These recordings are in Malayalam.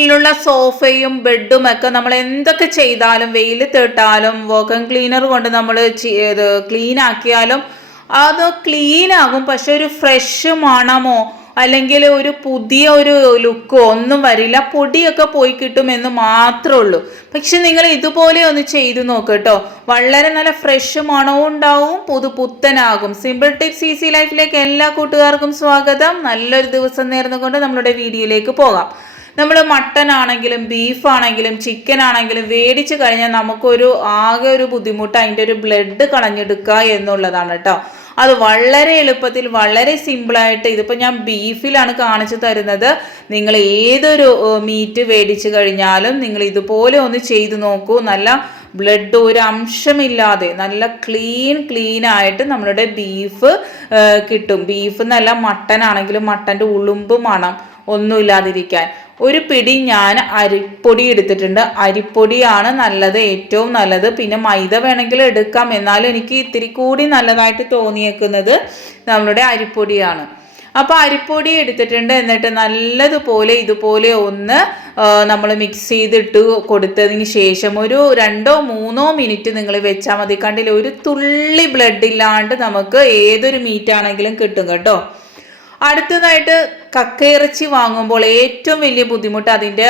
വീട്ടിലുള്ള സോഫയും ബെഡും ഒക്കെ നമ്മൾ എന്തൊക്കെ ചെയ്താലും വെയിലത്തിട്ടാലും വാക്വം ക്ലീനർ കൊണ്ട് നമ്മൾ ക്ലീൻ ആക്കിയാലും അത് ക്ലീൻ ആകും. പക്ഷെ ഒരു ഫ്രഷ് മണമോ അല്ലെങ്കിൽ ഒരു പുതിയ ഒരു ലുക്കോ ഒന്നും വരില്ല. പൊടിയൊക്കെ പോയി കിട്ടുമെന്ന് മാത്രമേ ഉള്ളൂ. പക്ഷെ നിങ്ങൾ ഇതുപോലെ ഒന്ന് ചെയ്തു നോക്കട്ടോ, വളരെ നല്ല ഫ്രഷ് മണവും ഉണ്ടാവും, പുത്തനാകും. സിമ്പിൾ ടിപ്സ് ഈസി ലൈഫിലേക്ക് എല്ലാ കൂട്ടുകാർക്കും സ്വാഗതം. നല്ലൊരു ദിവസം നേർന്നുകൊണ്ട് നമ്മളുടെ വീഡിയോയിലേക്ക് പോകാം. നമ്മൾ മട്ടൺ ആണെങ്കിലും ബീഫ് ആണെങ്കിലും ചിക്കൻ ആണെങ്കിലും മേടിച്ച് കഴിഞ്ഞാൽ നമുക്കൊരു ആകെ ഒരു ബുദ്ധിമുട്ട് അതിൻ്റെ ഒരു ബ്ലഡ് കളഞ്ഞെടുക്കുക എന്നുള്ളതാണ് കേട്ടോ. അത് വളരെ എളുപ്പത്തിൽ വളരെ സിമ്പിളായിട്ട്, ഇതിപ്പോൾ ഞാൻ ബീഫിലാണ് കാണിച്ചു തരുന്നത്. നിങ്ങൾ ഏതൊരു മീറ്റ് മേടിച്ച് കഴിഞ്ഞാലും നിങ്ങൾ ഇതുപോലെ ഒന്ന് ചെയ്തു നോക്കൂ. നല്ല ബ്ലഡ് ഒരു അംശമില്ലാതെ നല്ല ക്ലീൻ ആയിട്ട് നമ്മളുടെ ബീഫ് കിട്ടും. ബീഫ് എന്നല്ല, മട്ടൻ ആണെങ്കിലും മട്ടൻ്റെ ഉളുമ്പ് മണം ഒന്നുമില്ലാതിരിക്കാൻ ഒരു പിടി ഞാൻ അരിപ്പൊടി എടുത്തിട്ടുണ്ട്. അരിപ്പൊടിയാണ് നല്ലത്, ഏറ്റവും നല്ലത്. പിന്നെ മൈദ വേണമെങ്കിൽ എടുക്കാം, എന്നാലും എനിക്ക് ഇത്തിരി കൂടി നല്ലതായിട്ട് തോന്നിയേക്കുന്നത് നമ്മളുടെ അരിപ്പൊടിയാണ്. അപ്പോൾ അരിപ്പൊടി എടുത്തിട്ടുണ്ട്. എന്നിട്ട് നല്ലതുപോലെ ഇതുപോലെ ഒന്ന് നമ്മൾ മിക്സ് ചെയ്തിട്ട് കൊടുത്തതിന് ശേഷം ഒരു 2-3 മിനിറ്റ് നിങ്ങൾ വെച്ചാൽ മതി. കണ്ടില്ലേ, ഒരു തുള്ളി ബ്ലഡ് ഇല്ലാണ്ട് നമുക്ക് ഏതൊരു മീറ്റ് ആണെങ്കിലും കിട്ടും കേട്ടോ. അടുത്തതായിട്ട് കക്കയിറച്ചി വാങ്ങുമ്പോൾ ഏറ്റവും വലിയ ബുദ്ധിമുട്ട് അതിൻ്റെ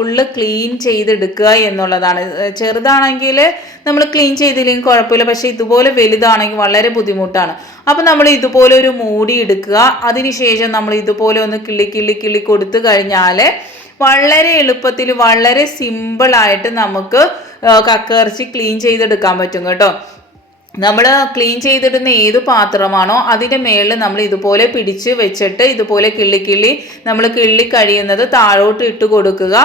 ഉള്ളു ക്ലീൻ ചെയ്തെടുക്കുക എന്നുള്ളതാണ്. ചെറുതാണെങ്കിൽ നമ്മൾ ക്ലീൻ ചെയ്തില്ലെങ്കിൽ കുഴപ്പമില്ല, പക്ഷേ ഇതുപോലെ വലുതാണെങ്കിൽ വളരെ ബുദ്ധിമുട്ടാണ്. അപ്പം നമ്മൾ ഇതുപോലെ ഒരു മൂടി എടുക്കുക. അതിനുശേഷം നമ്മൾ ഇതുപോലെ ഒന്ന് കിള്ളി കൊടുത്തു കഴിഞ്ഞാൽ വളരെ എളുപ്പത്തിൽ വളരെ സിമ്പിളായിട്ട് നമുക്ക് കക്കയിറച്ചി ക്ലീൻ ചെയ്തെടുക്കാൻ പറ്റും കേട്ടോ. നമ്മൾ ക്ലീൻ ചെയ്തിടുന്ന ഏത് പാത്രമാണോ അതിൻ്റെ മേളിൽ നമ്മൾ ഇതുപോലെ പിടിച്ച് വെച്ചിട്ട് ഇതുപോലെ നമ്മൾ കഴിയുന്നത് താഴോട്ട് ഇട്ട് കൊടുക്കുക.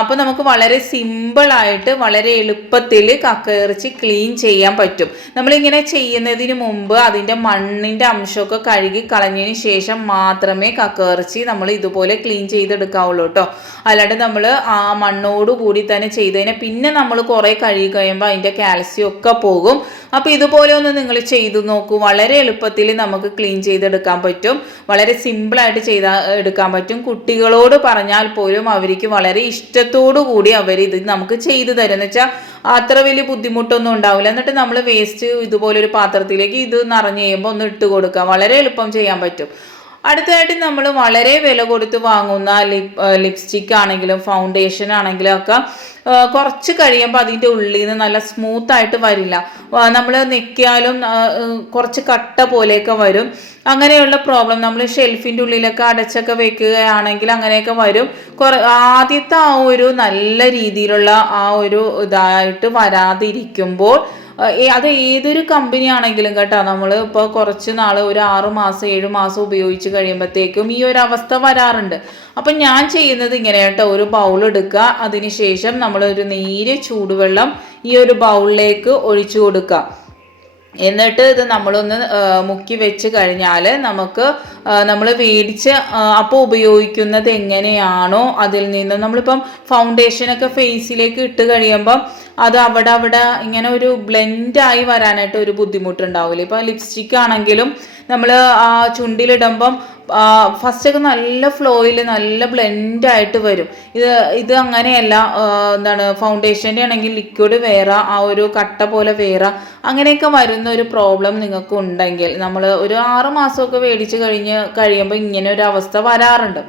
അപ്പോൾ നമുക്ക് വളരെ സിമ്പിളായിട്ട് വളരെ എളുപ്പത്തിൽ കക്കയിറച്ചി ക്ലീൻ ചെയ്യാൻ പറ്റും. നമ്മളിങ്ങനെ ചെയ്യുന്നതിന് മുമ്പ് അതിൻ്റെ മണ്ണിൻ്റെ അംശമൊക്കെ കഴുകി കളഞ്ഞതിന് ശേഷം മാത്രമേ കക്കയിറച്ചി നമ്മൾ ഇതുപോലെ ക്ലീൻ ചെയ്തെടുക്കാവുള്ളൂ കേട്ടോ. അല്ലാണ്ട് നമ്മൾ ആ മണ്ണോട് കൂടി തന്നെ ചെയ്തതിനെ പിന്നെ നമ്മൾ കുറേ കഴുകി കഴിയുമ്പോൾ അതിൻ്റെ കാൽസ്യം ഒക്കെ പോകും. അപ്പോൾ ഇതുപോലെ ഒന്ന് നിങ്ങൾ ചെയ്തു നോക്കൂ. വളരെ എളുപ്പത്തിൽ നമുക്ക് ക്ലീൻ ചെയ്തെടുക്കാൻ പറ്റും. വളരെ സിമ്പിളായിട്ട് എടുക്കാൻ പറ്റും. കുട്ടികളോട് പറഞ്ഞാൽ പോലും അവർക്ക് വളരെ ഇഷ്ടത്തോടു കൂടി അവർ ഇത് നമുക്ക് ചെയ്തു തരും. എന്ന് വെച്ചാൽ അത്ര വലിയ ബുദ്ധിമുട്ടൊന്നും ഉണ്ടാവില്ല. എന്നിട്ട് നമ്മൾ വേസ്റ്റ് ഇതുപോലൊരു പാത്രത്തിലേക്ക് ഇത് നിറഞ്ഞു കഴിയുമ്പോൾ ഒന്ന് ഇട്ട് കൊടുക്കുക. വളരെ എളുപ്പം ചെയ്യാൻ പറ്റും. അടുത്തതായിട്ട് നമ്മൾ വളരെ വില കൊടുത്ത് വാങ്ങുന്ന ലിപ്സ്റ്റിക് ആണെങ്കിലും ഫൗണ്ടേഷൻ ആണെങ്കിലും ഒക്കെ കുറച്ച് കഴിയുമ്പോൾ അതിൻ്റെ ഉള്ളിൽ നിന്ന് നല്ല സ്മൂത്തായിട്ട് വരില്ല. നമ്മൾ നെക്കിയാലും കുറച്ച് കട്ട പോലെയൊക്കെ വരും. അങ്ങനെയുള്ള പ്രോബ്ലം നമ്മൾ ഷെൽഫിൻ്റെ ഉള്ളിലൊക്കെ അടച്ചൊക്കെ വെക്കുകയാണെങ്കിൽ അങ്ങനെയൊക്കെ വരും. ആദ്യത്തെ ആ ഒരു നല്ല രീതിയിലുള്ള ആ ഒരു ഇതായിട്ട് വരാതിരിക്കുമ്പോൾ അത് ഏതൊരു കമ്പനി ആണെങ്കിലും കേട്ടോ, നമ്മൾ ഇപ്പോൾ കുറച്ച് നാൾ ഒരു 6 മാസം 7 മാസം ഉപയോഗിച്ച് കഴിയുമ്പോഴത്തേക്കും ഈ ഒരു അവസ്ഥ വരാറുണ്ട്. അപ്പം ഞാൻ ചെയ്യുന്നത് ഇങ്ങനെ കേട്ടോ, ഒരു ബൗൾ എടുക്കുക. അതിനുശേഷം നമ്മളൊരു നേരിയ ചൂടുവെള്ളം ഈ ഒരു ബൗളിലേക്ക് ഒഴിച്ചു കൊടുക്കുക. എന്നിട്ട് ഇത് നമ്മളൊന്ന് മുക്കി വെച്ച് കഴിഞ്ഞാൽ നമുക്ക് നമ്മൾ മേടിച്ച് അപ്പോൾ ഉപയോഗിക്കുന്നത് എങ്ങനെയാണോ അതിൽ നിന്ന് നമ്മളിപ്പം ഫൗണ്ടേഷനൊക്കെ ഫേസിലേക്ക് ഇട്ട് കഴിയുമ്പം അത് അവിടെ ഇങ്ങനെ ഒരു ബ്ലെൻഡായി വരാനായിട്ട് ഒരു ബുദ്ധിമുട്ടുണ്ടാവില്ല. ഇപ്പോൾ ലിപ്സ്റ്റിക് ആണെങ്കിലും നമ്മൾ ആ ചുണ്ടിലിടുമ്പം ഫസ്റ്റൊക്കെ നല്ല ഫ്ലോയിൽ നല്ല ബ്ലെൻഡായിട്ട് വരും. ഇത് അങ്ങനെയല്ല. എന്താണ്, ഫൗണ്ടേഷൻ്റെ ആണെങ്കിൽ ലിക്വിഡ് വേറെ, ആ ഒരു കട്ട പോലെ വേറെ, അങ്ങനെയൊക്കെ വരുന്ന ഒരു പ്രോബ്ലം നിങ്ങൾക്ക് ഉണ്ടെങ്കിൽ നമ്മൾ ഒരു 6 മാസമൊക്കെ മേടിച്ച് കഴിയുമ്പോൾ ഇങ്ങനെ ഒരു അവസ്ഥ വരാറുണ്ട്.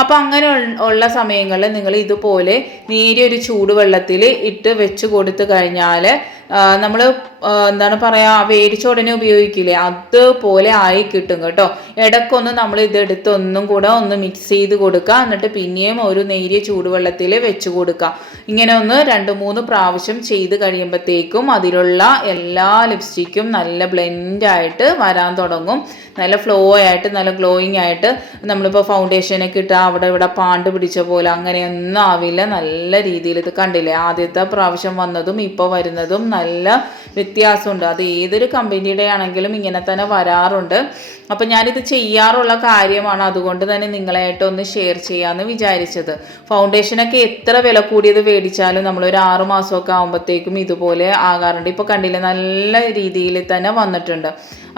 അപ്പം അങ്ങനെ ഉള്ള സമയങ്ങളിൽ നിങ്ങൾ ഇതുപോലെ നേരിയൊരു ചൂടുവെള്ളത്തിൽ ഇട്ട് വെച്ച് കൊടുത്തു കഴിഞ്ഞാൽ നമ്മൾ എന്താണ് പറയുക, മേടിച്ച ഉടനെ ഉപയോഗിക്കില്ലേ, അതുപോലെ ആയി കിട്ടും കേട്ടോ. ഇടയ്ക്കൊന്ന് നമ്മൾ ഇതെടുത്ത് ഒന്നും കൂടെ ഒന്ന് മിക്സ് ചെയ്ത് കൊടുക്കുക. എന്നിട്ട് പിന്നെയും ഒരു നേരിയ ചൂടുവെള്ളത്തിൽ വെച്ച് കൊടുക്കുക. ഇങ്ങനെ ഒന്ന് 2-3 പ്രാവശ്യം ചെയ്ത് കഴിയുമ്പോഴത്തേക്കും അതിലുള്ള എല്ലാ ലിപ്സ്റ്റിക്കും നല്ല ബ്ലെൻഡായിട്ട് വരാൻ തുടങ്ങും. നല്ല ഫ്ലോ ആയിട്ട് നല്ല ഗ്ലോയിങ് ആയിട്ട്. നമ്മളിപ്പോൾ ഫൗണ്ടേഷനൊക്കെ ഇട്ടാൽ അവിടെ ഇവിടെ പാണ്ട് പിടിച്ച പോലെ അങ്ങനെയൊന്നും ആവില്ല. നല്ല രീതിയിൽ ഇത് കണ്ടില്ലേ, ആദ്യത്തെ പ്രാവശ്യം വന്നതും ഇപ്പോൾ വരുന്നതും നല്ല വ്യത്യാസമുണ്ട്. അത് ഏതൊരു കമ്പനിയുടെ ആണെങ്കിലും ഇങ്ങനെ തന്നെ വരാറുണ്ട്. അപ്പം ഞാനിത് ചെയ്യാറുള്ള കാര്യമാണ്, അതുകൊണ്ട് തന്നെ നിങ്ങളായിട്ട് ഒന്ന് ഷെയർ ചെയ്യാമെന്ന് വിചാരിച്ചത്. ഫൗണ്ടേഷനൊക്കെ എത്ര വില കൂടിയത് മേടിച്ചാലും നമ്മളൊരു 6 മാസമൊക്കെ ആകുമ്പോഴത്തേക്കും ഇതുപോലെ ആകാറുണ്ട്. ഇപ്പോൾ കണ്ടില്ലേ, നല്ല രീതിയിൽ തന്നെ വന്നിട്ടുണ്ട്.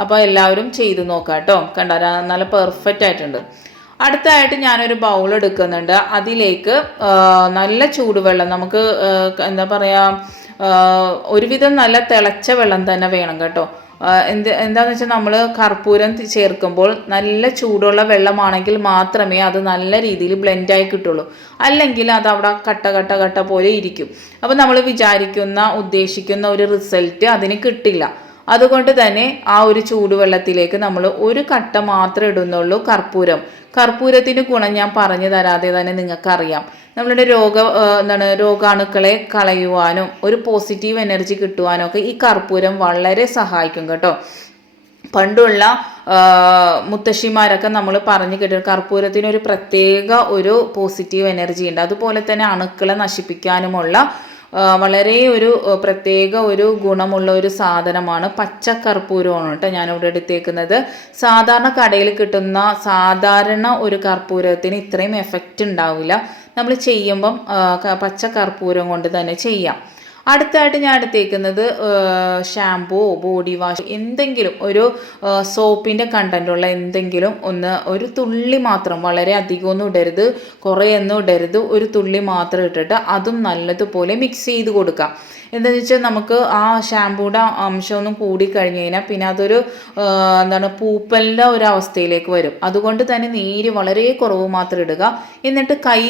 അപ്പോൾ എല്ലാവരും ചെയ്ത് നോക്കാം കേട്ടോ. കണ്ടാൽ നല്ല പെർഫെക്റ്റ് ആയിട്ടുണ്ട്. അടുത്തായിട്ട് ഞാനൊരു ബൗൾ എടുക്കുന്നുണ്ട്. അതിലേക്ക് നല്ല ചൂടുവെള്ളം, നമുക്ക് എന്താ പറയുക, ഒരുവിധം നല്ല തിളച്ച വെള്ളം തന്നെ വേണം കേട്ടോ. എന്താണെന്ന് വെച്ചാൽ നമ്മൾ കർപ്പൂരം ചേർക്കുമ്പോൾ നല്ല ചൂടുള്ള വെള്ളമാണെങ്കിൽ മാത്രമേ അത് നല്ല രീതിയിൽ ബ്ലെൻഡായി കിട്ടുള്ളൂ. അല്ലെങ്കിൽ അത് അവിടെ കട്ട കട്ട കട്ട പോലെ ഇരിക്കും. അപ്പോൾ നമ്മൾ ഉദ്ദേശിക്കുന്ന ഒരു റിസൾട്ട് അതിന് കിട്ടില്ല. അതുകൊണ്ട് തന്നെ ആ ഒരു ചൂടുവെള്ളത്തിലേക്ക് നമ്മൾ ഒരു കട്ട മാത്രമേ ഇടുന്നുള്ളൂ കർപ്പൂരത്തിൻ്റെ ഗുണം ഞാൻ പറഞ്ഞു തരാതെ തന്നെ നിങ്ങൾക്കറിയാം. നമ്മളുടെ രോഗാണുക്കളെ കളയുവാനും ഒരു പോസിറ്റീവ് എനർജി കിട്ടുവാനും ഒക്കെ ഈ കർപ്പൂരം വളരെ സഹായിക്കും കേട്ടോ. പണ്ടുള്ള മുത്തശ്ശിമാരൊക്കെ നമ്മൾ പറഞ്ഞു കേട്ടു കർപ്പൂരത്തിന് ഒരു പ്രത്യേക ഒരു പോസിറ്റീവ് എനർജി ഉണ്ട്. അതുപോലെ തന്നെ അണുക്കളെ നശിപ്പിക്കാനുമുള്ള വളരെ ഒരു പ്രത്യേക ഒരു ഗുണമുള്ള ഒരു സാധനമാണ് പച്ചക്കർപ്പൂരമാണ് കേട്ടോ ഞാനിവിടെ എടുത്തേക്കുന്നത്. സാധാരണ കടയിൽ കിട്ടുന്ന സാധാരണ ഒരു കർപ്പൂരത്തിന് ഇത്രയും എഫക്റ്റ് ഉണ്ടാവില്ല. നമ്മൾ ചെയ്യുമ്പം പച്ചക്കർപ്പൂരം കൊണ്ട് തന്നെ ചെയ്യാം. അടുത്തായിട്ട് ഞാൻ എടുത്തേക്കുന്നത് ഷാമ്പൂ, ബോഡി വാഷ്, എന്തെങ്കിലും ഒരു സോപ്പിൻ്റെ കണ്ടൻറ്റുള്ള എന്തെങ്കിലും ഒരു തുള്ളി മാത്രം, വളരെ അധികമൊന്നും ഇടരുത്, കുറേയൊന്നും ഇടരുത്, ഒരു തുള്ളി മാത്രം ഇട്ടിട്ട് അതും നല്ലതുപോലെ മിക്സ് ചെയ്ത് കൊടുക്കാം. എന്താണെന്ന് വെച്ചാൽ നമുക്ക് ആ ഷാമ്പൂയുടെ അംശമൊന്നും കൂടിക്കഴിഞ്ഞ് കഴിഞ്ഞാൽ പിന്നെ അതൊരു പൂപ്പലിൻ്റെ ഒരു അവസ്ഥയിലേക്ക് വരും. അതുകൊണ്ട് തന്നെ നീര് വളരെ കുറവ് മാത്രം ഇടുക. എന്നിട്ട് കൈ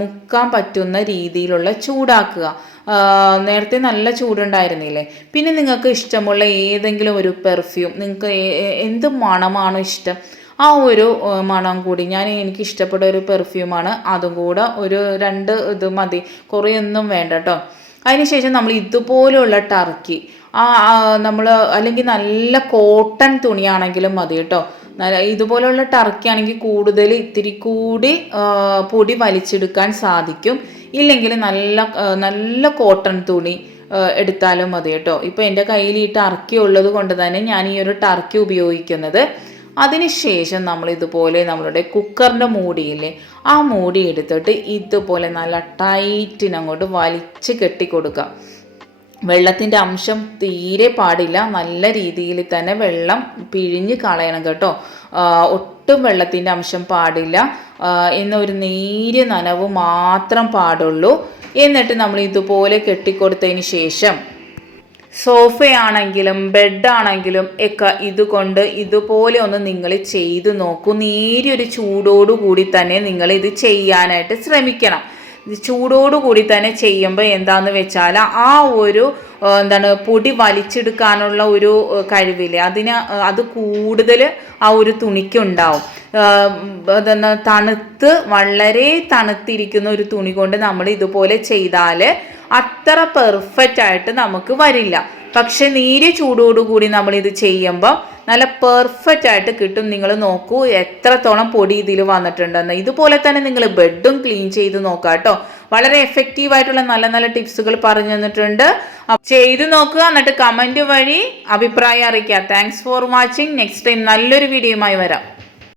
മുക്കാൻ പറ്റുന്ന രീതിയിലുള്ള ചൂടാക്കുക. നേരത്തെ നല്ല ചൂടുണ്ടായിരുന്നില്ലേ. പിന്നെ നിങ്ങൾക്ക് ഇഷ്ടമുള്ള ഏതെങ്കിലും ഒരു പെർഫ്യൂം, നിങ്ങൾക്ക് എന്ത് മണമാണോ ഇഷ്ടം ആ ഒരു മണം കൂടി, എനിക്ക് ഇഷ്ടപ്പെട്ട ഒരു പെർഫ്യൂമാണ്, അതും കൂടെ ഒരു 2 ഇത് മതി, കുറേയൊന്നും വേണ്ട കേട്ടോ. അതിനുശേഷം നമ്മൾ ഇതുപോലെയുള്ള ടർക്കി നമ്മൾ അല്ലെങ്കിൽ നല്ല കോട്ടൺ തുണിയാണെങ്കിലും മതി കേട്ടോ. ഇതുപോലെയുള്ള ടർക്കി ആണെങ്കിൽ കൂടുതൽ ഇത്തിരി കൂടി പൊടി വലിച്ചെടുക്കാൻ സാധിക്കും. ഇല്ലെങ്കിൽ നല്ല കോട്ടൺ തുണി എടുത്താലും മതി കേട്ടോ. ഇപ്പോൾ എൻ്റെ കയ്യിൽ ഈ ടർക്കി ഉള്ളത് കൊണ്ട് തന്നെ ഞാൻ ഈ ഒരു ടർക്കി ഉപയോഗിക്കുന്നത്. അതിനുശേഷം നമ്മൾ ഇതുപോലെ നമ്മളുടെ കുക്കറിൻ്റെ മൂടിയില്ലേ, ആ മൂടി എടുത്തിട്ട് ഇതുപോലെ നല്ല ടൈറ്റിനങ്ങോട്ട് വലിച്ച് കെട്ടിക്കൊടുക്കുക. വെള്ളത്തിൻ്റെ അംശം തീരെ പാടില്ല. നല്ല രീതിയിൽ തന്നെ വെള്ളം പിഴിഞ്ഞ് കളയണം കേട്ടോ. ഒട്ടും വെള്ളത്തിൻ്റെ അംശം പാടില്ല. എന്നൊരു നേരിയ നനവ് മാത്രം പാടുള്ളൂ. എന്നിട്ട് നമ്മൾ ഇതുപോലെ കെട്ടിക്കൊടുത്തതിന് ശേഷം സോഫയാണെങ്കിലും ബെഡാണെങ്കിലും ഒക്കെ ഇതുകൊണ്ട് ഇതുപോലെ ഒന്ന് നിങ്ങൾ ചെയ്തു നോക്കൂ. നേരിയൊരു ചൂടോടുകൂടി തന്നെ നിങ്ങൾ ഇത് ചെയ്യാനായിട്ട് ശ്രമിക്കണം. ചൂടോടുകൂടി തന്നെ ചെയ്യുമ്പോൾ എന്താണെന്ന് വെച്ചാൽ ആ ഒരു പൊടി വലിച്ചെടുക്കാനുള്ള ഒരു കഴിവില്ലേ അത് കൂടുതൽ ആ ഒരു തുണിക്കുണ്ടാവും. വളരെ തണുത്തിരിക്കുന്ന ഒരു തുണി കൊണ്ട് നമ്മൾ ഇതുപോലെ ചെയ്താൽ അത്ര പെർഫെക്റ്റ് ആയിട്ട് നമുക്ക് വരില്ല. പക്ഷെ നേരിയ ചൂടോടുകൂടി നമ്മളിത് ചെയ്യുമ്പോൾ നല്ല പെർഫെക്റ്റ് ആയിട്ട് കിട്ടും. നിങ്ങൾ നോക്കൂ എത്രത്തോളം പൊടി ഇതിൽ വന്നിട്ടുണ്ടെന്ന്. ഇതുപോലെ തന്നെ നിങ്ങൾ ബെഡും ക്ലീൻ ചെയ്ത് നോക്കുക കേട്ടോ. വളരെ എഫക്റ്റീവായിട്ടുള്ള നല്ല നല്ല ടിപ്സുകൾ പറഞ്ഞു തന്നിട്ടുണ്ട്. ചെയ്ത് നോക്കുക, എന്നിട്ട് കമൻറ്റ് വഴി അഭിപ്രായം അറിയിക്കുക. Thanks for watching. Next time നല്ലൊരു വീഡിയോയുമായി വരാം.